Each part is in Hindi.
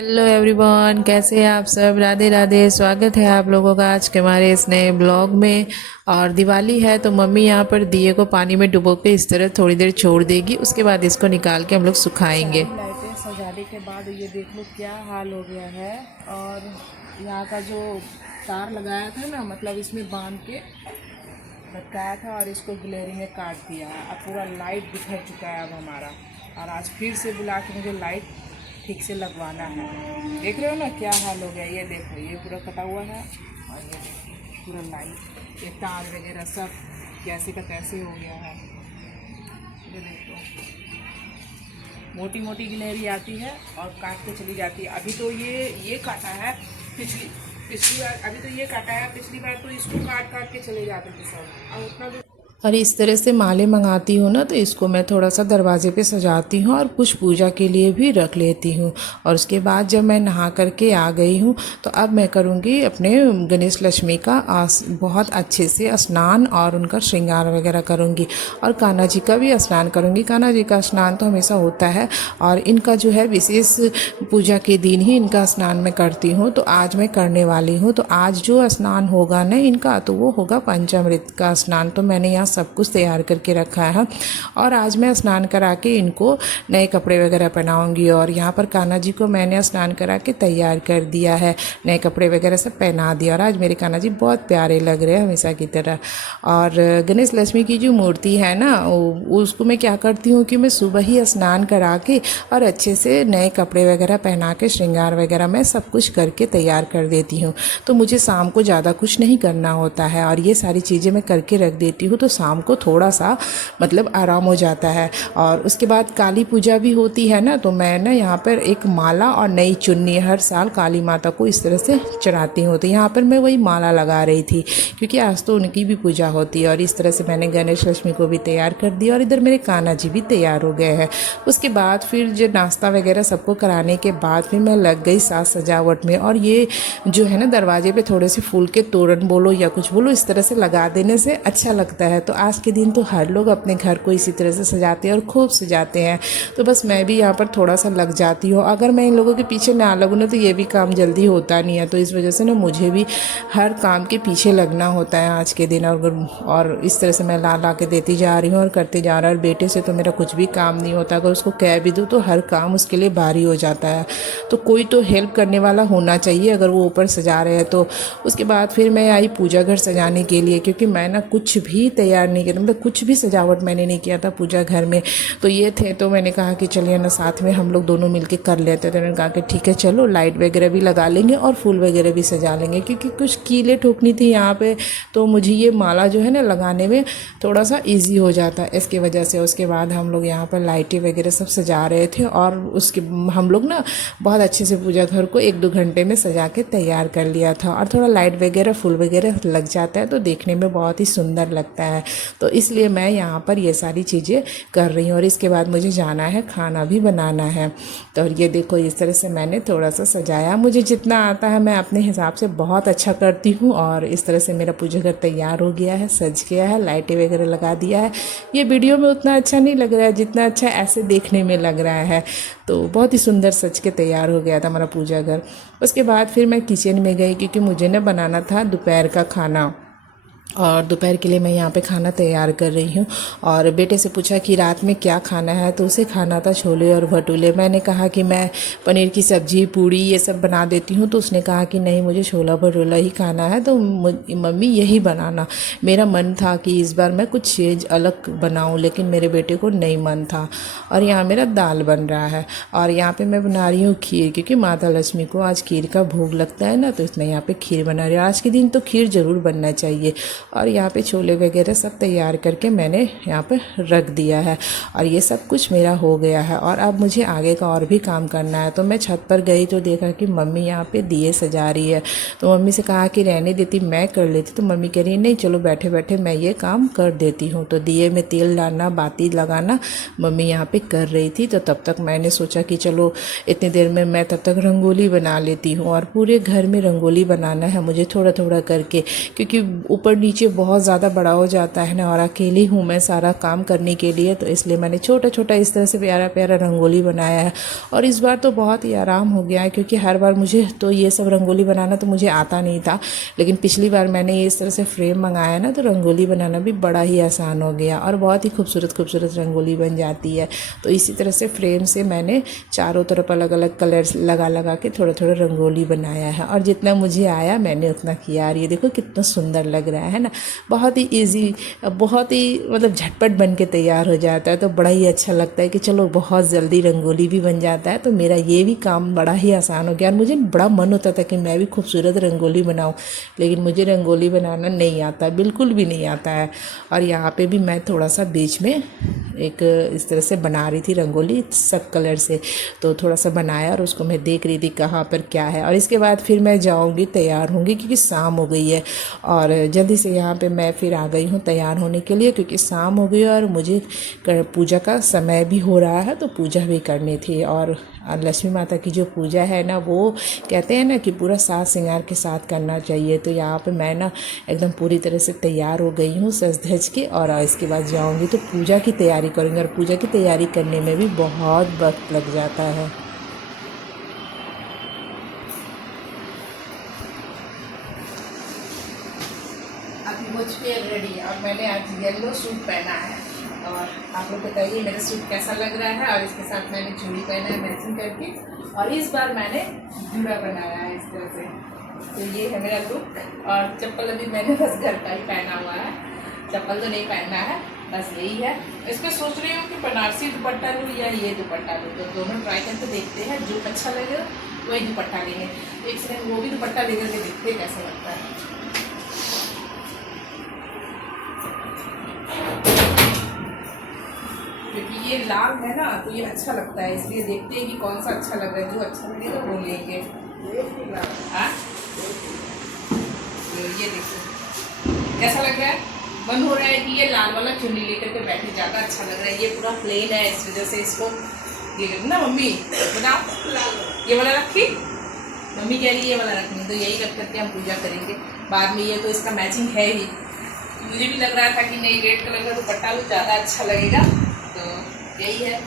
हेलो एवरीवन, कैसे हैं आप सब। राधे राधे। स्वागत है आप लोगों का आज के हमारे इस नए ब्लॉग में। और दिवाली है तो मम्मी यहाँ पर दिए को पानी में डुबो के इस तरह थोड़ी देर छोड़ देगी, उसके बाद इसको निकाल के हम लोग सुखाएंगे। सारी लाइटें सजाने के बाद ये देख लो क्या हाल हो गया है। और यहाँ का जो तार लगाया था ना, मतलब इसमें बांध के लटकाया था और इसको गिलहरी में काट दिया है। अब पूरा लाइट बिखर चुका है अब हमारा। और आज फिर से बुला के मुझे लाइट ठीक से लगवाना है। देख रहे हो ना क्या हाल हो गया। ये देखो, ये पूरा कटा हुआ है और ये देखो पूरा लाइट, ये तार वगैरह सब कैसे का कैसे हो गया है। ये देखो, मोटी मोटी गिलहरी आती है और काट के चली जाती है। अभी तो ये काटा है, पिछली पिछली बार अभी तो ये काटा है, पिछली बार तो इसको काट काट के चले जाते थे सब। और उतना भी और इस तरह से माले मंगाती हूँ ना, तो इसको मैं थोड़ा सा दरवाजे पे सजाती हूँ और कुछ पूजा के लिए भी रख लेती हूँ। और उसके बाद जब मैं नहा करके आ गई हूँ तो अब मैं करूँगी अपने गणेश लक्ष्मी का बहुत अच्छे से स्नान और उनका श्रृंगार वगैरह करूँगी। और कान्हा जी का भी स्नान करूँगी। कान्हा जी का स्नान तो हमेशा होता है और इनका जो है विशेष पूजा के दिन ही इनका स्नान मैं करती हूँ। तो आज मैं करने वाली हूँ। तो आज जो स्नान होगा ना इनका, तो वो होगा पंचामृत का स्नान। तो मैंने यहाँ सब कुछ तैयार करके रखा है। और आज मैं स्नान करा के इनको नए कपड़े वगैरह पहनाऊंगी। और यहाँ पर कान्हा जी को मैंने स्नान करा के तैयार कर दिया है, नए कपड़े वगैरह सब पहना दिया। और आज मेरे कान्हा जी बहुत प्यारे लग रहे हैं हमेशा की तरह। और गणेश लक्ष्मी की जो मूर्ति है ना, उसको मैं क्या करती हूँ कि मैं सुबह ही स्नान करा के और अच्छे से नए कपड़े वगैरह पहना के श्रृंगार वगैरह मैं सब कुछ करके तैयार कर देती हूँ। तो मुझे शाम को ज़्यादा कुछ नहीं करना होता है और ये सारी चीज़ें मैं करके रख देती हूँ। तो शाम को थोड़ा सा मतलब आराम हो जाता है। और उसके बाद काली पूजा भी होती है ना, तो मैं ना यहाँ पर एक माला और नई चुन्नी हर साल काली माता को इस तरह से चढ़ाती हूँ। तो यहाँ पर मैं वही माला लगा रही थी क्योंकि आज तो उनकी भी पूजा होती है। और इस तरह से मैंने गणेश लक्ष्मी को भी तैयार कर दिया और इधर मेरे कान्हा जी भी तैयार हो गए हैं। उसके बाद फिर जो नाश्ता वगैरह सबको कराने के बाद फिर मैं लग गई साज सजावट में। और ये जो है ना, दरवाजे पे थोड़े से फूल के तोरण बोलो या कुछ बोलो, इस तरह से लगा देने से अच्छा लगता है। तो आज के दिन तो हर लोग अपने घर को इसी तरह से सजाते हैं और खूब सजाते हैं। तो बस मैं भी यहाँ पर थोड़ा सा लग जाती हूँ। अगर मैं इन लोगों के पीछे ना लगूँ ना, तो ये भी काम जल्दी होता नहीं है। तो इस वजह से ना मुझे भी हर काम के पीछे लगना होता है आज के दिन। और इस तरह से मैं ला ला के देती जा रही हूँ और करते जा रहा हूँ। और बेटे से तो मेरा कुछ भी काम नहीं होता। अगर उसको कह भी दूँ तो हर काम उसके लिए भारी हो जाता है। तो कोई तो हेल्प करने वाला होना चाहिए अगर वो ऊपर सजा रहे हैं तो। उसके बाद फिर मैं आई पूजा घर सजाने के लिए, क्योंकि मैं ना कुछ भी तैयार नहीं किया, मतलब कुछ भी सजावट मैंने नहीं किया था पूजा घर में। तो ये थे, तो मैंने कहा कि चलिए ना साथ में हम लोग दोनों मिलके कर लेते। तो मैंने कहा कि ठीक है चलो, लाइट वगैरह भी लगा लेंगे और फूल वगैरह भी सजा लेंगे, क्योंकि कुछ कीलें ठोकनी थी यहाँ पे। तो मुझे ये माला जो है ना लगाने में थोड़ा सा ईजी हो जाता है इसकी वजह से। उसके बाद हम लोग यहाँ पर लाइटें वगैरह सब सजा रहे थे और उसके हम लोग ना बहुत अच्छे से पूजा घर को 1-2 घंटे में सजा के तैयार कर लिया था। और थोड़ा लाइट वगैरह फूल वगैरह लग जाता है तो देखने में बहुत ही सुंदर लगता है। तो इसलिए मैं यहाँ पर ये सारी चीज़ें कर रही हूँ। और इसके बाद मुझे जाना है, खाना भी बनाना है। तो ये देखो, इस तरह से मैंने थोड़ा सा सजाया। मुझे जितना आता है मैं अपने हिसाब से बहुत अच्छा करती हूँ। और इस तरह से मेरा पूजा घर तैयार हो गया है, सज गया है, लाइटें वगैरह लगा दिया है। ये वीडियो में उतना अच्छा नहीं लग रहा है जितना अच्छा ऐसे देखने में लग रहा है। तो बहुत ही सुंदर सज के तैयार हो गया था हमारा पूजा घर। उसके बाद फिर मैं किचन में गई क्योंकि मुझे ना बनाना था दोपहर का खाना। और दोपहर के लिए मैं यहाँ पे खाना तैयार कर रही हूँ। और बेटे से पूछा कि रात में क्या खाना है, तो उसे खाना था छोले और भटूरे। मैंने कहा कि मैं पनीर की सब्ज़ी पूड़ी ये सब बना देती हूँ। तो उसने कहा कि नहीं, मुझे छोला भटूरा ही खाना है, तो मम्मी यही बनाना। मेरा मन था कि इस बार मैं कुछ चीज़ अलग बनाऊँ, लेकिन मेरे बेटे को नहीं मन था। और यहाँ मेरा दाल बन रहा है और यहाँ पर मैं बना रही हूँ खीर, क्योंकि माता लक्ष्मी को आज खीर का भोग लगता है ना, तो इसमें यहाँ पर खीर बना रही हूँ। आज के दिन तो खीर ज़रूर बनना चाहिए। और यहाँ पे छोले वगैरह सब तैयार करके मैंने यहाँ पे रख दिया है। और ये सब कुछ मेरा हो गया है और अब मुझे आगे का और भी काम करना है। तो मैं छत पर गई तो देखा कि मम्मी यहाँ पे दिए सजा रही है। तो मम्मी से कहा कि रहने देती, मैं कर लेती। तो मम्मी कह रही नहीं, चलो बैठे बैठे मैं ये काम कर देती हूँ। तो दिए में तेल डालना, बाती लगाना मम्मी यहाँ पे कर रही थी। तो तब तक मैंने सोचा कि चलो इतनी देर में मैं तब तक रंगोली बना लेती हूँ। और पूरे घर में रंगोली बनाना है मुझे थोड़ा थोड़ा करके, क्योंकि ऊपर नीचे बहुत ज़्यादा बड़ा हो जाता है ना, और अकेली हूँ मैं सारा काम करने के लिए, तो इसलिए मैंने छोटा छोटा इस तरह से प्यारा प्यारा रंगोली बनाया है। और इस बार तो बहुत ही आराम हो गया है, क्योंकि हर बार मुझे तो ये सब रंगोली बनाना तो मुझे आता नहीं था, लेकिन पिछली बार मैंने ये इस तरह से फ्रेम मंगाया ना, तो रंगोली बनाना भी बड़ा ही आसान हो गया और बहुत ही खूबसूरत खूबसूरत रंगोली बन जाती है। तो इसी तरह से फ्रेम से मैंने चारों तरफ अलग अलग कलर्स लगा लगा के थोड़ा थोड़ा रंगोली बनाया है, और जितना मुझे आया मैंने उतना किया। और ये देखो कितना सुंदर लग रहा है ना, बहुत ही ईजी, बहुत ही मतलब झटपट बन के तैयार हो जाता है। तो बड़ा ही अच्छा लगता है कि चलो बहुत जल्दी रंगोली भी बन जाता है, तो मेरा ये भी काम बड़ा ही आसान हो गया। और मुझे बड़ा मन होता था कि मैं भी खूबसूरत रंगोली बनाऊं, लेकिन मुझे रंगोली बनाना नहीं आता, बिल्कुल भी नहीं आता है। और यहाँ पे भी मैं थोड़ा सा बीच में एक इस तरह से बना रही थी रंगोली सब कलर से, तो थोड़ा सा बनाया और उसको मैं देख रही थी कहाँ पर क्या है। और इसके बाद फिर मैं जाऊँगी, तैयार होंगी, क्योंकि शाम हो गई है। और जल्दी से यहाँ पे मैं फिर आ गई हूँ तैयार होने के लिए, क्योंकि शाम हो गई और मुझे पूजा का समय भी हो रहा है, तो पूजा भी करनी थी। और लक्ष्मी माता की जो पूजा है ना, वो कहते हैं ना कि पूरा साज श्रृंगार के साथ करना चाहिए। तो यहाँ पे मैं ना एकदम पूरी तरह से तैयार हो गई हूँ सज धज के, और इसके बाद जाऊँगी तो पूजा की तैयारी करूँगी। और पूजा की तैयारी करने में भी बहुत वक्त लग जाता है। अभी मुझ पे रेडी, और मैंने आज येलो सूट पहना है, और आप लोग बताइए मेरा सूट कैसा लग रहा है। और इसके साथ मैंने चूड़ी पहना है मैचिंग करके, और इस बार मैंने जूड़ा बनाया है इस तरह से। तो ये है मेरा लुक। और चप्पल अभी मैंने बस घर का ही पहना हुआ है, चप्पल तो नहीं पहनना है, बस यही है। इस पर सोच रही हूँ कि बनारसी दुपट्टा लूँ या ये दुपट्टा लूँ, तो दोनों ट्राई करके देखते हैं, जो अच्छा लगेगा वही दुपट्टा लेंगे। एक सेकंड वो भी दुपट्टा लेकर के देखते हैं कैसा लगता है। क्योंकि ये लाल है ना, तो ये अच्छा लगता है, इसलिए देखते हैं कि कौन सा अच्छा लग रहा है। जो अच्छा लगेगा वो लेंगे। तो ये देखो कैसा लग रहा है। मन हो रहा है कि ये लाल वाला चुन्नी लेकर के बैठे, ज़्यादा अच्छा लग रहा है। ये पूरा प्लेन है, इस वजह से इसको ये ना मम्मी बताओ, ये वाला रखी, मम्मी कह रही है ये वाला रखनी, तो यही रख करके हम पूजा करेंगे बाद में। ये तो इसका मैचिंग है ही। मुझे भी लग रहा था कि नहीं रेड कलर का दुपट्टा भी ज़्यादा अच्छा लगेगा, तो यही है।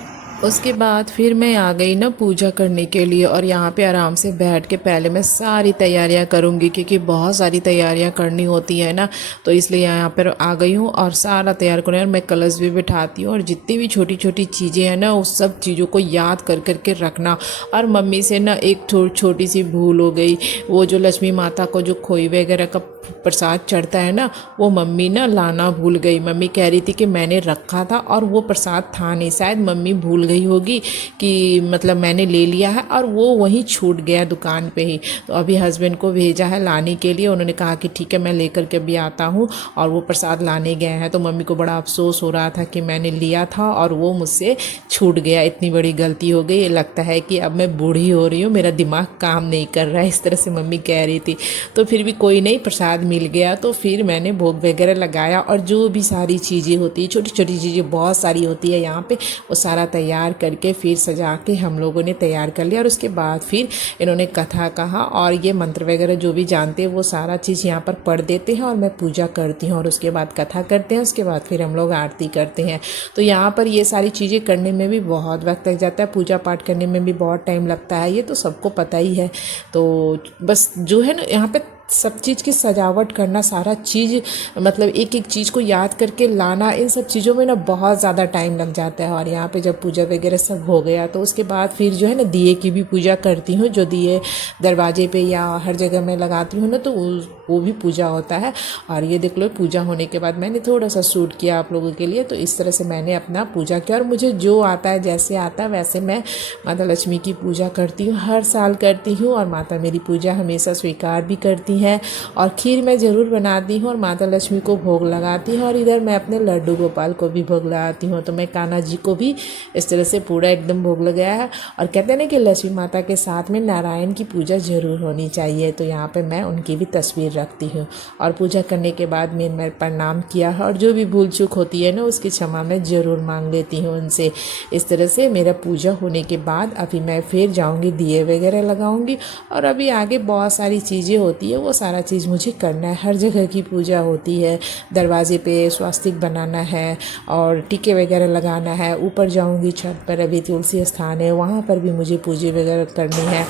उसके बाद फिर मैं आ गई ना पूजा करने के लिए, और यहाँ पे आराम से बैठ के पहले मैं सारी तैयारियाँ करूँगी, क्योंकि बहुत सारी तैयारियाँ करनी होती है ना, तो इसलिए यहाँ पर आ गई हूँ और सारा तैयार करूँ। और मैं कलश भी बिठाती हूँ, और जितनी भी छोटी छोटी चीज़ें हैं ना, उस सब चीज़ों को याद कर कर के रखना। और मम्मी से ना एक छोटी सी भूल हो गई, वो जो लक्ष्मी माता को जो खोई वगैरह का प्रसाद चढ़ता है ना, वो मम्मी ना लाना भूल गई। मम्मी कह रही थी कि मैंने रखा था और वो प्रसाद था नहीं, शायद मम्मी भूल गई होगी कि मतलब मैंने ले लिया है, और वो वहीं छूट गया दुकान पे ही। तो अभी हस्बैंड को भेजा है लाने के लिए, उन्होंने कहा कि ठीक है मैं लेकर के भी आता हूँ, और वो प्रसाद लाने गए हैं। तो मम्मी को बड़ा अफसोस हो रहा था कि मैंने लिया था और वो मुझसे छूट गया, इतनी बड़ी गलती हो गई। लगता है कि अब मैं बूढ़ी हो रही हूँ, मेरा दिमाग काम नहीं कर रहा है, इस तरह से मम्मी कह रही थी। तो फिर भी कोई नहीं, प्रसाद मिल गया। तो फिर मैंने भोग वगैरह लगाया, और जो भी सारी चीज़ें होती है, छोटी छोटी चीज़ें बहुत सारी होती है यहाँ पे, वो सारा तैयार करके फिर सजा के हम लोगों ने तैयार कर लिया। और उसके बाद फिर इन्होंने कथा कहा, और ये मंत्र वगैरह जो भी जानते हैं वो सारा चीज़ यहाँ पर पढ़ देते हैं, और मैं पूजा करती हूँ, और उसके बाद कथा करते हैं, उसके बाद फिर हम लोग आरती करते हैं। तो यहाँ पर ये सारी चीज़ें करने में भी बहुत वक्त लग जाता है, पूजा पाठ करने में भी बहुत टाइम लगता है, ये तो सबको पता ही है। तो बस जो है ना यहाँ पे सब चीज़ की सजावट करना, सारा चीज़ मतलब एक एक चीज़ को याद करके लाना, इन सब चीज़ों में ना बहुत ज़्यादा टाइम लग जाता है। और यहाँ पे जब पूजा वगैरह सब हो गया, तो उसके बाद फिर जो है ना दिए की भी पूजा करती हूँ। जो दिए दरवाजे पे या हर जगह मैं लगाती हूँ ना, तो वो भी पूजा होता है। और ये देख लो, पूजा होने के बाद मैंने थोड़ा सा शूट किया आप लोगों के लिए। तो इस तरह से मैंने अपना पूजा किया, और मुझे जो आता है, जैसे आता है वैसे मैं माता लक्ष्मी की पूजा करती हूँ, हर साल करती हूँ। और माता मेरी पूजा हमेशा स्वीकार भी करती है, और खीर मैं ज़रूर बनाती हूँ, और माता लक्ष्मी को भोग लगाती हूँ। और इधर मैं अपने लड्डू गोपाल को भी भोग लगाती हूँ। तो मैं कान्हा जी को भी इस तरह से पूरा एकदम भोग लगाया है। और कहते हैं ना कि लक्ष्मी माता के साथ में नारायण की पूजा ज़रूर होनी चाहिए, तो यहाँ पे मैं उनकी भी तस्वीर रखती हूँ। और पूजा करने के बाद मैं प्रणाम किया है और जो भी भूल चूक होती है ना उसकी क्षमा मैं ज़रूर मांग लेती हूँ उनसे। इस तरह से मेरा पूजा होने के बाद अभी मैं फिर जाऊँगी, दिए वगैरह लगाऊँगी। और अभी आगे बहुत सारी चीज़ें होती है, वो सारा चीज़ मुझे करना है। हर जगह की पूजा होती है, दरवाजे पे स्वास्तिक बनाना है और टीके वगैरह लगाना है। ऊपर जाऊँगी छत पर, अभी तुलसी स्थान है वहाँ पर भी मुझे पूजा वगैरह करनी है।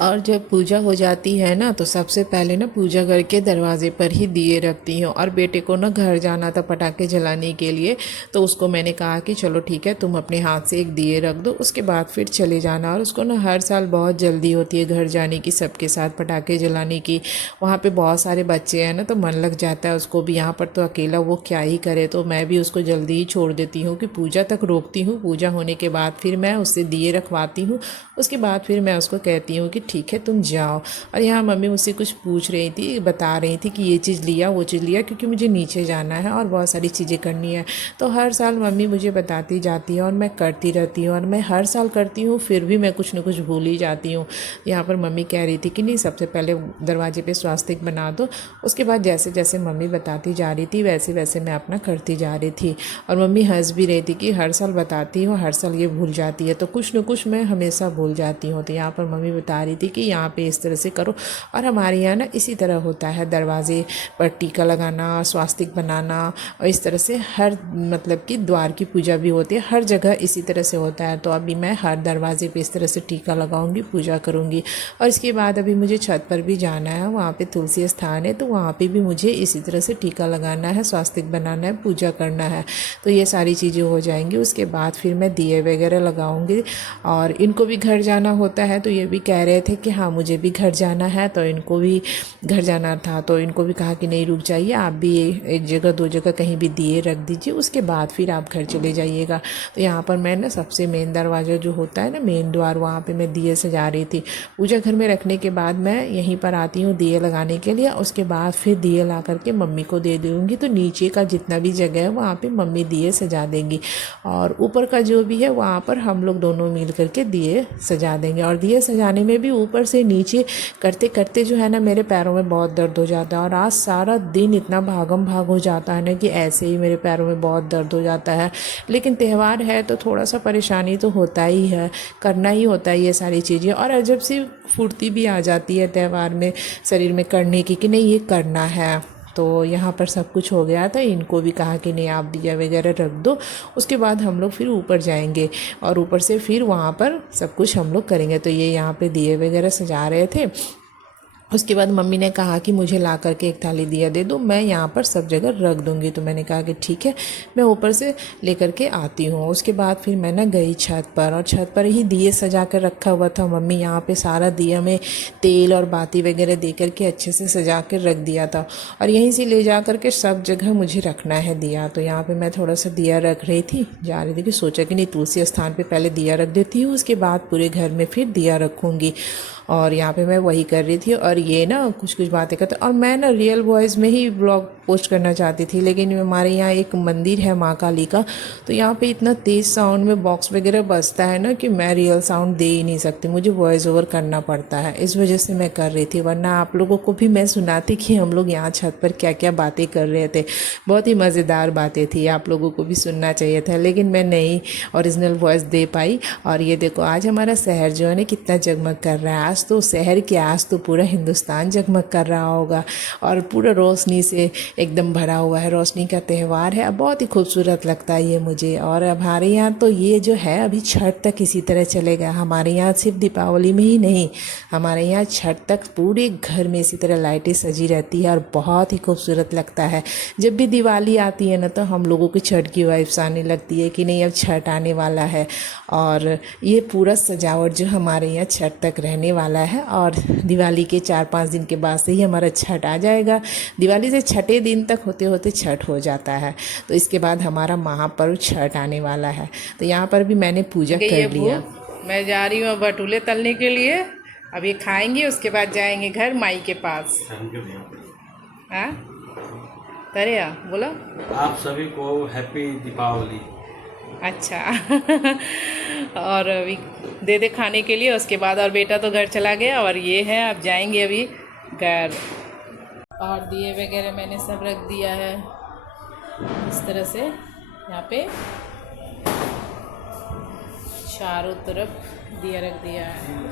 और जब पूजा हो जाती है ना तो सबसे पहले ना पूजा करके दरवाजे पर ही दिए रखती हूँ। और बेटे को ना घर जाना था पटाखे जलाने के लिए, तो उसको मैंने कहा कि चलो ठीक है तुम अपने हाथ से एक दिए रख दो, उसके बाद फिर चले जाना। और उसको ना हर साल बहुत जल्दी होती है घर जाने की, सबके साथ पटाखे जलाने की। वहाँ पे बहुत सारे बच्चे हैं ना तो मन लग जाता है उसको भी, यहाँ पर तो अकेला वो क्या ही करे। तो मैं भी उसको जल्दी ही छोड़ देती हूँ कि पूजा तक रोकती हूँ, पूजा होने के बाद फिर मैं उससे दिए रखवाती हूँ। उसके बाद फिर मैं उसको कहती हूँ कि ठीक है तुम जाओ। और यहाँ मम्मी मुझसे कुछ पूछ रही थी, बता रही थी कि ये चीज़ लिया वो चीज़ लिया, क्योंकि मुझे नीचे जाना है और बहुत सारी चीज़ें करनी है। तो हर साल मम्मी मुझे बताती जाती है और मैं करती रहती हूँ, और मैं हर साल करती हूँ फिर भी मैं कुछ न कुछ भूल ही जाती हूँ। यहाँ पर मम्मी कह रही थी कि नहीं सबसे पहले दरवाजे पे स्वास्तिक बना दो। उसके बाद जैसे जैसे मम्मी बताती जा रही थी वैसे वैसे मैं अपना करती जा रही थी। और मम्मी हंस भी रही थी कि हर साल बताती हूँ, हर साल ये भूल जाती है। तो कुछ न कुछ मैं हमेशा भूल जाती हूँ। तो यहाँ पर मम्मी बता रही थी कि यहाँ पे इस तरह से करो। और हमारे यहाँ ना इसी तरह होता है, दरवाजे पर टीका लगाना, स्वास्तिक बनाना, और इस तरह से हर मतलब कि द्वार की पूजा भी होती है, हर जगह इसी तरह से होता है। तो अभी मैं हर दरवाजे पे इस तरह से टीका लगाऊंगी, पूजा करूंगी। और इसके बाद अभी मुझे छत पर भी जाना है, वहाँ पे तुलसी स्थान है तो वहाँ पे भी मुझे इसी तरह से टीका लगाना है, स्वास्तिक बनाना है, पूजा करना है। तो ये सारी चीज़ें हो जाएंगी। उसके बाद फिर मैं दिए वगैरह लगाऊंगी। और इनको भी घर जाना होता है तो ये भी कह रहे थे कि हाँ मुझे भी घर जाना है, तो इनको भी घर जाना था। तो इनको भी कहा कि नहीं रुक जाइए, आप भी एक जगह दो जगह कहीं भी दिए रख दीजिए, उसके बाद फिर आप घर चले जाइएगा। तो यहाँ पर मैं ना सबसे मेन दरवाज़ा जो होता है ना, मेन द्वार, वहाँ पे मैं दिए सजा रही थी। पूजा घर में रखने के बाद मैं यहीं पर आती हूँ दिए लगाने के लिए। उसके बाद फिर दिए ला करके मम्मी को दे दूँगी। तो नीचे का जितना भी जगह है वहाँ पर मम्मी दिए सजा देंगी, और ऊपर का जो भी है वहाँ पर हम लोग दोनों मिल करके दिए सजा देंगे। और दिए सजाने में भी ऊपर से नीचे करते करते जो है ना मेरे पैरों में बहुत दर्द हो जाता है। और आज सारा दिन इतना भागम भाग हो जाता है ना कि ऐसे ही मेरे पैरों में बहुत दर्द हो जाता है। लेकिन त्यौहार है तो थोड़ा सा परेशानी तो होता ही है, करना ही होता है ये सारी चीज़ें। और अजब सी फुर्ती भी आ जाती है त्यौहार में शरीर में करने की कि नहीं ये करना है। तो यहाँ पर सब कुछ हो गया था, इनको भी कहा कि नहीं आप दिया वगैरह रख दो। उसके बाद हम लोग फिर ऊपर जाएंगे और ऊपर से फिर वहाँ पर सब कुछ हम लोग करेंगे। तो ये यहाँ पे दिए वगैरह सजा रहे थे। उसके बाद मम्मी ने कहा कि मुझे ला करके एक थाली दिया दे दो, मैं यहाँ पर सब जगह रख दूँगी। तो मैंने कहा कि ठीक है मैं ऊपर से लेकर के आती हूँ। उसके बाद फिर मैं ना गई छत पर, और छत पर ही दिए सजा कर रखा हुआ था। मम्मी यहाँ पे सारा दिया में तेल और बाती वगैरह दे करके अच्छे से सजा कर रख दिया था, और यहीं से ले जा करके सब जगह मुझे रखना है दिया। तो यहाँ पर मैं थोड़ा सा दिया रख रही थी, जा रही थी कि सोचा कि नहीं तुलसी स्थान पर पहले दिया रख देती हूँ, उसके बाद पूरे घर में फिर दिया रखूँगी। और यहाँ पे मैं वही कर रही थी। और ये ना कुछ कुछ बातें करते, और मैं ना रियल वॉइस में ही ब्लॉग पोस्ट करना चाहती थी, लेकिन हमारे यहाँ एक मंदिर है माँ काली का, तो यहाँ पे इतना तेज़ साउंड में बॉक्स वगैरह बजता है ना कि मैं रियल साउंड दे ही नहीं सकती, मुझे वॉइस ओवर करना पड़ता है। इस वजह से मैं कर रही थी, वरना आप लोगों को भी मैं सुनाती कि हम लोग यहाँ छत पर क्या क्या बातें कर रहे थे। बहुत ही मज़ेदार बातें थी, आप लोगों को भी सुनना चाहिए था, लेकिन मैं नहीं ओरिजिनल वॉइस दे पाई। और ये देखो आज हमारा शहर जो है ना कितना जगमग कर रहा है। आज तो शहर के, आज तो पूरा हिंदुस्तान जगमग कर रहा होगा, और पूरा रोशनी से एकदम भरा हुआ है। रोशनी का त्यौहार है, बहुत ही खूबसूरत लगता है ये मुझे। और हमारे यहाँ तो ये जो है अभी छठ तक इसी तरह चलेगा। हमारे यहाँ सिर्फ दीपावली में ही नहीं, हमारे यहाँ छठ तक पूरे घर में इसी तरह लाइटें सजी रहती है, और बहुत ही खूबसूरत लगता है। जब भी दिवाली आती है ना तो हम लोगों की छठ की वाइब्स आने लगती है कि नहीं अब छठ आने वाला है। और ये पूरा सजावट जो हमारे यहाँ छठ तक रहने वाला है, और दिवाली के 4-5 दिन के बाद से ही हमारा छठ आ जाएगा। दिवाली से छठे दिन तक होते होते छठ हो जाता है, तो इसके बाद हमारा महापर्व छठ आने वाला है। तो यहाँ पर भी मैंने पूजा कर लिया। मैं जा रही हूँ भटूरे तलने के लिए। अब ये खाएंगे, उसके बाद जाएंगे घर माई के पास। हाँ तरेया बोला। आप सभी को हैप्पी दीपावली। अच्छा और अभी दे दे खाने के लिए, उसके बाद और बेटा तो घर चला गया और ये है अब जाएंगे अभी घर। और दिए वगैरह मैंने सब रख दिया है इस तरह से यहाँ पे चारों तरफ दिया रख दिया है।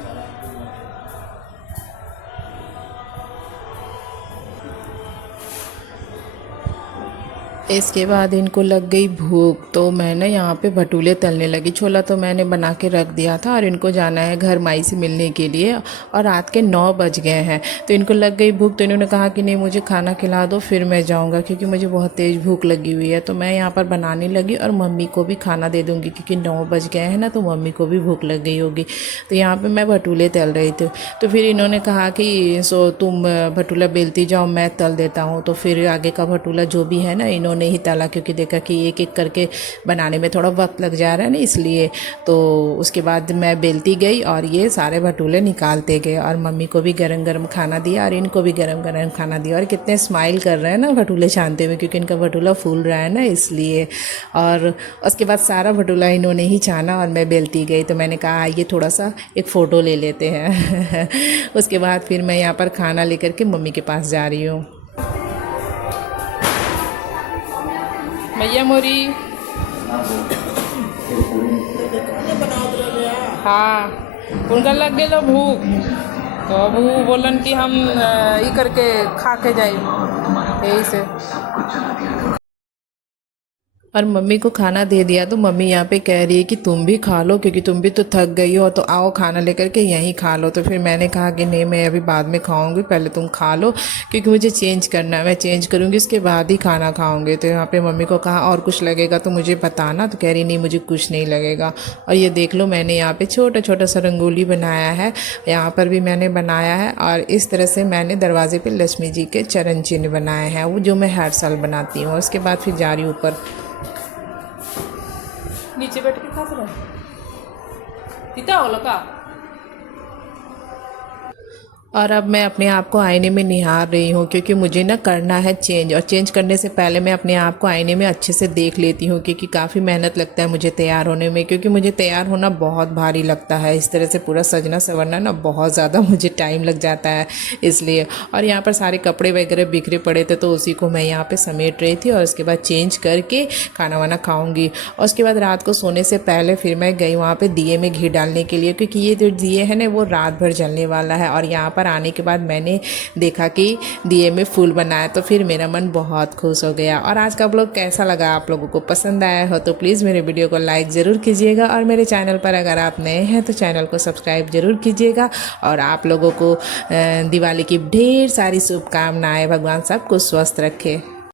इसके बाद इनको लग गई भूख, तो मैंने यहाँ पे भटूरे तलने लगी। छोला तो मैंने बना के रख दिया था और इनको जाना है घर माई से मिलने के लिए और रात के 9 बज गए हैं। तो इनको लग गई भूख, तो इन्होंने कहा कि नहीं मुझे खाना खिला दो फिर मैं जाऊँगा, क्योंकि मुझे बहुत तेज़ भूख लगी हुई है। तो मैं यहाँ पर बनाने लगी और मम्मी को भी खाना दे दूँगी, क्योंकि 9 बज गए हैं ना, तो मम्मी को भी भूख लग गई होगी। तो यहाँ पर मैं भटूरे तल रही थी, तो फिर इन्होंने कहा कि सो तुम भटूरा बेलती जाओ, मैं तल देता हूँ। तो फिर आगे का भटूरा जो भी है ना इन्होंने ही तला, क्योंकि देखा कि एक एक करके बनाने में थोड़ा वक्त लग जा रहा है ना, इसलिए। तो उसके बाद मैं बेलती गई और ये सारे भटूरे निकालते गए और मम्मी को भी गरम गरम खाना दिया और इनको भी गरम गरम खाना दिया। और कितने स्माइल कर रहे हैं ना भटूरे छानते हुए, क्योंकि इनका भटूरा फूल रहा है ना, इसलिए। और उसके बाद सारा भटूरा इन्होंने ही छाना और मैं बेलती गई। तो मैंने कहा आइए थोड़ा सा एक फ़ोटो ले लेते हैं उसके बाद फिर मैं यहाँ पर खाना लेकर के मम्मी के पास जा रही हूँ। भैया मोरी हाँ उनका लग गया भूख, तो अब वो बोलन कि हम ये करके खा के जाए, यही से। और मम्मी को खाना दे दिया, तो मम्मी यहाँ पे कह रही है कि तुम भी खा लो, क्योंकि तुम भी तो थक गई हो, तो आओ खाना लेकर के यहीं खा लो। तो फिर मैंने कहा कि नहीं मैं अभी बाद में खाऊंगी, पहले तुम खा लो, क्योंकि मुझे चेंज करना है, मैं चेंज करूंगी उसके बाद ही खाना खाऊंगी। तो यहाँ पे मम्मी को कहा और कुछ लगेगा तो मुझे बताना, तो कह रही नहीं मुझे कुछ नहीं लगेगा। और ये देख लो मैंने यहाँ पर छोटा छोटा सा रंगोली बनाया है, यहाँ पर भी मैंने बनाया है। और इस तरह से मैंने दरवाजे पर लक्ष्मी जी के चरण चिन्ह बनाए हैं, वो जो मैं हर साल बनाती हूँ। उसके बाद फिर जा रही हूँ ऊपर, नीचे बैठ के खा रहा तीता हो लगा। और अब मैं अपने आप को आईने में निहार रही हूँ, क्योंकि मुझे ना करना है चेंज, और चेंज करने से पहले मैं अपने आप को आईने में अच्छे से देख लेती हूँ, क्योंकि काफ़ी मेहनत लगता है मुझे तैयार होने में, क्योंकि मुझे तैयार होना बहुत भारी लगता है। इस तरह से पूरा सजना संवरना ना बहुत ज़्यादा मुझे टाइम लग जाता है, इसलिए। और यहाँ पर सारे कपड़े वगैरह बिखरे पड़े थे, तो उसी को मैं यहाँ पर समेट रही थी। और उसके बाद चेंज करके खाना वाना खाऊँगी। और उसके बाद रात को सोने से पहले फिर मैं गई वहाँ पर दिए में घी डालने के लिए, क्योंकि ये जो दिए हैं ना वो रात भर जलने वाला है। और यहाँ पर आने के बाद मैंने देखा कि दिए में फूल बनाया, तो फिर मेरा मन बहुत खुश हो गया। और आज का ब्लॉग कैसा लगा, आप लोगों को पसंद आया हो तो प्लीज़ मेरे वीडियो को लाइक ज़रूर कीजिएगा, और मेरे चैनल पर अगर आप नए हैं तो चैनल को सब्सक्राइब ज़रूर कीजिएगा। और आप लोगों को दिवाली की ढेर सारी शुभकामनाएं, भगवान सबको स्वस्थ रखे।